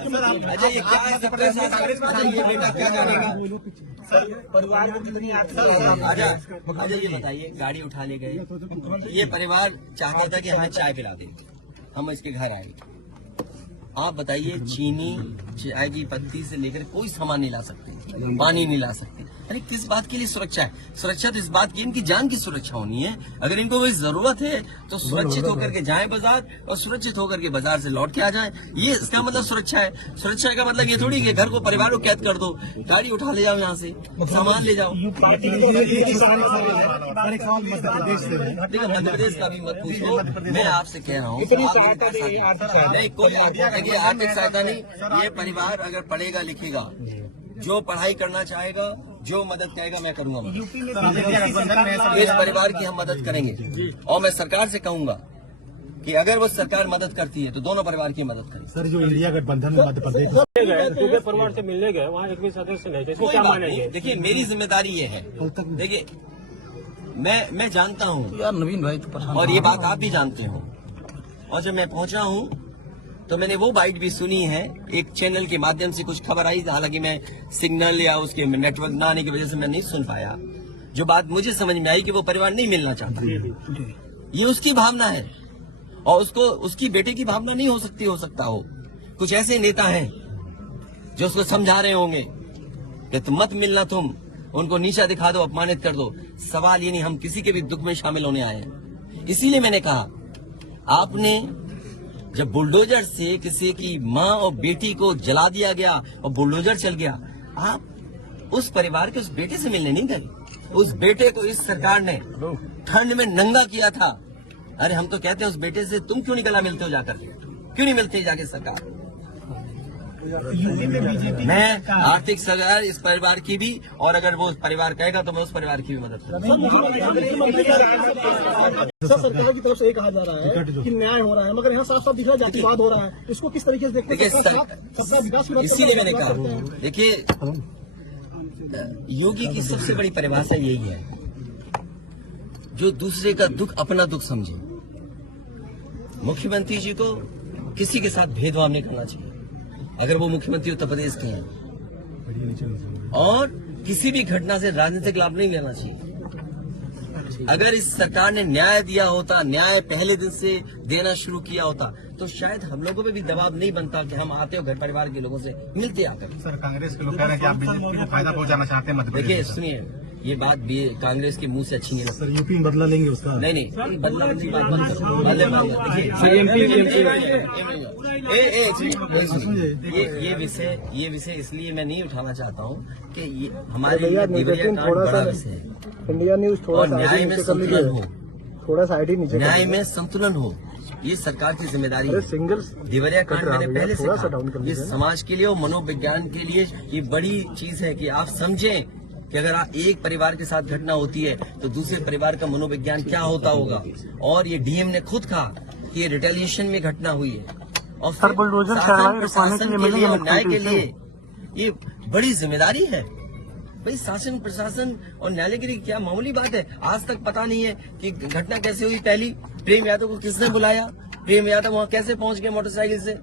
अच्छा ये क्या है सबके साथ? अच्छा ये बेटा क्या करेगा? परिवार को कितनी अच्छा ये बताइए, गाड़ी उठा ले गए, ये परिवार चाहता था कि हमें चाय पिला दे, हम इसके घर आए। आप बताइए, चीनी चाय की पत्ती से लेकर कोई सामान नहीं ला सकते, पानी नहीं ला सकते। अरे किस बात के लिए सुरक्षा है? सुरक्षा तो इस बात की, इनकी जान की सुरक्षा होनी है। अगर इनको कोई जरूरत है तो सुरक्षित होकर के जाएं बाजार, और सुरक्षित होकर के बाजार से लौट के आ जाएं। ये इसका मतलब सुरक्षा है। सुरक्षा का मतलब ये थोड़ी कि घर को, परिवार को कैद कर दो, गाड़ी उठा ले जाओ, यहाँ से सामान ले जाओ। देखिए मध्य प्रदेश का भी मत पूछो, मैं आपसे कह रहा हूँ नहीं कोई आर्थिक सहायता नहीं। ये परिवार अगर पढ़ेगा लिखेगा, जो पढ़ाई करना चाहेगा, जो मदद कहेगा मैं करूंगा। इस परिवार की हम मदद करेंगे, और मैं सरकार से कहूंगा कि अगर वो सरकार मदद करती है तो दोनों परिवार की मदद करें। सर जो इंडिया गठबंधन में मध्य प्रदेश परिवार से मिलने गए, वहाँ एक भी सदस्य नहीं, कोई क्या मानेंगे? देखिए मेरी जिम्मेदारी ये है, देखिए मैं जानता हूँ यार नवीन भाई तो, और ये बात आप भी जानते हो, और जब मैं पहुंचा हूँ तो मैंने वो बाइट भी सुनी है, एक चैनल के माध्यम से कुछ खबर आई, हालांकि मैं सिग्नल या उसके नेटवर्क न आने की वजह से मैं नहीं सुन पाया। जो बात मुझे समझ में आई कि वो परिवार नहीं मिलना चाहता, ये उसकी भावना है, और उसको उसकी बेटे की भावना नहीं हो सकता हो। कुछ ऐसे नेता हैं जो उसको समझा रहे होंगे कि तुम मत मिलना, तुम उनको नीचा दिखा दो, अपमानित कर दो। सवाल ये नहीं, हम किसी के भी दुख में शामिल होने आए हैं। इसीलिए मैंने कहा, आपने जब बुलडोजर से किसी की माँ और बेटी को जला दिया गया और बुलडोजर चल गया, आप उस परिवार के उस बेटे से मिलने नहीं गए। उस बेटे को इस सरकार ने ठंड में नंगा किया था। अरे हम तो कहते हैं उस बेटे से तुम क्यों नहीं गला मिलते हो जाकर, क्यों नहीं मिलते जाके सरकार? मैं आर्थिक सहायता इस परिवार की भी, और अगर वो परिवार कहेगा तो मैं उस परिवार की भी मदद करूंगा। सरकार की तरफ से ये कहा जा रहा है कि न्याय हो रहा है, मगर यहाँ साफ साफ दिख रहा है जातिवाद हो रहा है। इसको किस तरीके से देखते हैं? इसीलिए मैंने कहा, देखिए योगी की सबसे बड़ी परिभाषा यही है, जो दूसरे का दुख अपना दुख समझे। मुख्यमंत्री जी को किसी के साथ भेदभाव नहीं करना चाहिए, अगर वो मुख्यमंत्री उत्तर प्रदेश के हैं, और किसी भी घटना से राजनीतिक लाभ नहीं लेना चाहिए। अगर इस सरकार ने न्याय दिया होता, न्याय पहले दिन से देना शुरू किया होता, तो शायद हम लोगों पे भी दबाव नहीं बनता कि हम आते हो घर परिवार के लोगों से मिलते आकर। सर कांग्रेस के लोग कह रहे हैं कि आप बीजेपी को फायदा पहुंचाना चाहते हैं मध्य प्रदेश। देखिए सुनिए, ये बात भी कांग्रेस के मुंह से अच्छी नहीं लगती। सर यूपी में बदला लेंगे उसका? नहीं बदला की बात मत करो। ये विषय इसलिए मैं नहीं उठाना चाहता हूँ कि ये हमारे लिए बड़ा विषय है। इंडिया न्यूज और न्याय में संतुलन हो, थोड़ा सा आईडी नीचे, न्याय में संतुलन हो, ये सरकार की जिम्मेदारी है। देवरिया कांड मैंने पहले से कहा, ये समाज के लिए और मनोविज्ञान के लिए ये बड़ी चीज है कि आप समझें कि अगर एक परिवार के साथ घटना होती है तो दूसरे परिवार का मनोविज्ञान क्या होता होगा। और ये डीएम ने खुद कहा कि ये रिटेलिएशन में घटना हुई है, और फिर शासन के लिए और न्याय के लिए ये बड़ी जिम्मेदारी है। भाई शासन प्रशासन और न्यायालय के लिए क्या मामूली बात है? आज तक पता नहीं है कि घटना कैसे हुई। पहली, प्रेम यादव को किसने बुलाया? प्रेम यादव वहाँ कैसे पहुंच गए मोटरसाइकिल से?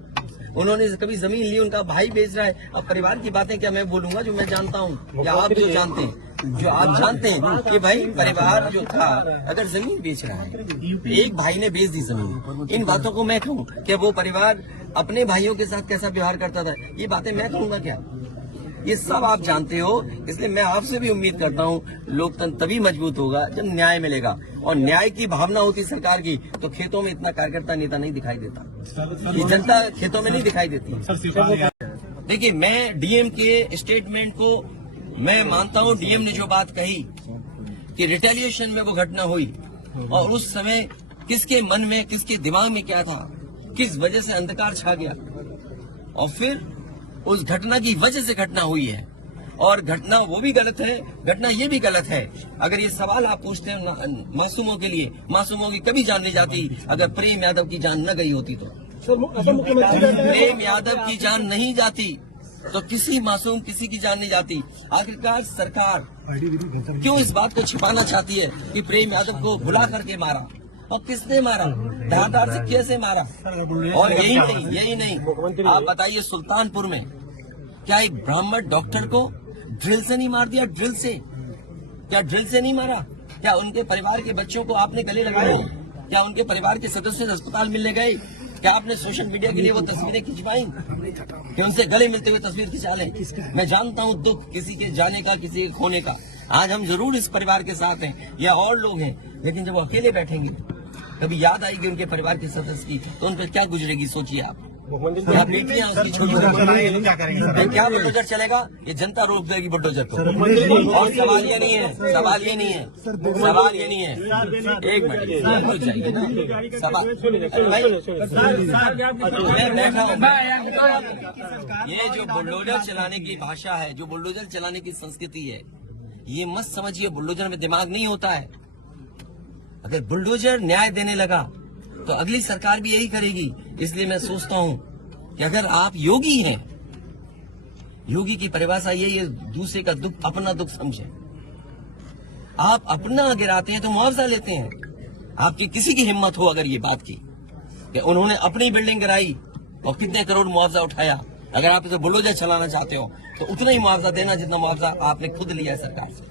उन्होंने कभी जमीन ली, उनका भाई बेच रहा है। अब परिवार की बातें क्या मैं बोलूंगा जो मैं जानता हूँ, या आप जो जानते हैं, जो आप जानते हैं कि भाई परिवार जो था अगर जमीन बेच रहा है, एक भाई ने बेच दी जमीन, इन बातों को मैं कहूँ कि वो परिवार अपने भाइयों के साथ कैसा व्यवहार करता था, ये बातें मैं कहूँगा क्या? ये सब आप जानते हो। इसलिए मैं आपसे भी उम्मीद करता हूँ लोकतंत्र तभी मजबूत होगा जब न्याय मिलेगा, और न्याय की भावना होती सरकार की, तो खेतों में इतना कार्यकर्ता नेता नहीं दिखाई देता, ये जनता खेतों में नहीं दिखाई देती। देखिए मैं डीएम के स्टेटमेंट को मैं मानता हूँ। डीएम ने जो बात कही कि रिटेलिएशन में वो घटना हुई, और उस समय किसके मन में, किसके दिमाग में क्या था, किस वजह से अंधकार छा गया, और फिर उस घटना की वजह से घटना हुई है। और घटना वो भी गलत है, घटना ये भी गलत है। अगर ये सवाल आप पूछते हैं मासूमों के लिए, मासूमों की कभी जान नहीं जाती। अगर प्रेम यादव की जान न गई होती तो, प्रेम यादव की जान नहीं जाती तो किसी मासूम किसी की जान नहीं जाती। आखिरकार सरकार क्यों इस बात को छिपाना चाहती है कि प्रेम यादव को भुला करके मारा? और किसने मारा, धारदार से कैसे मारा। और यही नहीं आप बताइए सुल्तानपुर में क्या एक ब्राह्मण डॉक्टर को ड्रिल से नहीं मार दिया? ड्रिल से, क्या ड्रिल से नहीं मारा? क्या उनके परिवार के बच्चों को आपने गले लगाए? क्या उनके परिवार के सदस्य अस्पताल मिलने गए? क्या आपने सोशल मीडिया के लिए वो तस्वीरें खिंचवाई कि उनसे गले मिलते हुए तस्वीर खिंचा लें? मैं जानता हूं दुख किसी के जाने का, किसी के खोने का। आज हम जरूर इस परिवार के साथ हैं या और लोग हैं, लेकिन जब वो अकेले बैठेंगे कभी याद आएगी उनके परिवार के सदस्य की, तो उन पर क्या गुजरेगी सोचिए आप। क्या बेटियां उसकी छोटी क्या करेंगे? क्या बुलडोजर चलेगा? ये जनता रोक देगी बुलडोजर को। और सवाल ये नहीं है, सवाल ये नहीं है, सवाल ये नहीं है। एक मिनट हो जाएगी ना सवाल। मैं बैठा हूँ। ये जो बुलडोजर चलाने की भाषा है, जो बुलडोजर चलाने की संस्कृति है, ये मत समझिए बुलडोजर में दिमाग नहीं होता है। अगर बुलडोजर न्याय देने लगा तो अगली सरकार भी यही करेगी। इसलिए मैं सोचता हूं कि अगर आप योगी हैं, योगी की परिभाषा यही है, दूसरे का दुख अपना दुख समझे। आप अपना गिराते हैं तो मुआवजा लेते हैं। आपकी किसी की हिम्मत हो अगर ये बात की कि उन्होंने अपनी बिल्डिंग गिराई और कितने करोड़ मुआवजा उठाया, अगर आप इसे बुलडोजर चलाना चाहते हो तो उतना ही मुआवजा देना जितना मुआवजा आपने खुद लिया है सरकार से।